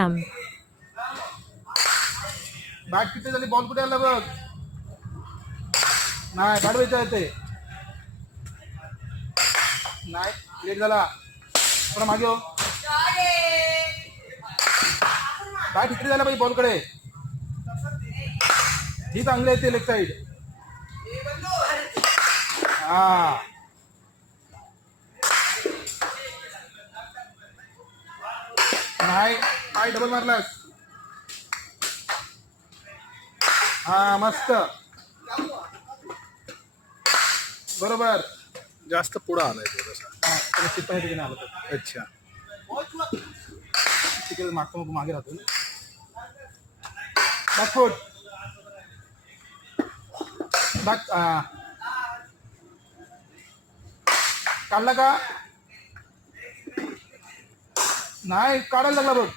Jam. Bat किती झाली ball कुठे आला बघ नाही बॅट वेचायचं ते नाही लेट झाला थोडा मागे हो बॅट इकडे झाला पाहिजे बॉलकडे ही चांगली आहे ते लेग साईड हा नाही काय डबल मारलास हा मस्त बरोबर जास्त पुढं आलाय थोडासा तिकडे आलं अच्छा तिकडे मागतो मग मागे राहतो बॅकफूट बॅक काढला का नाही काढायला लागला बघ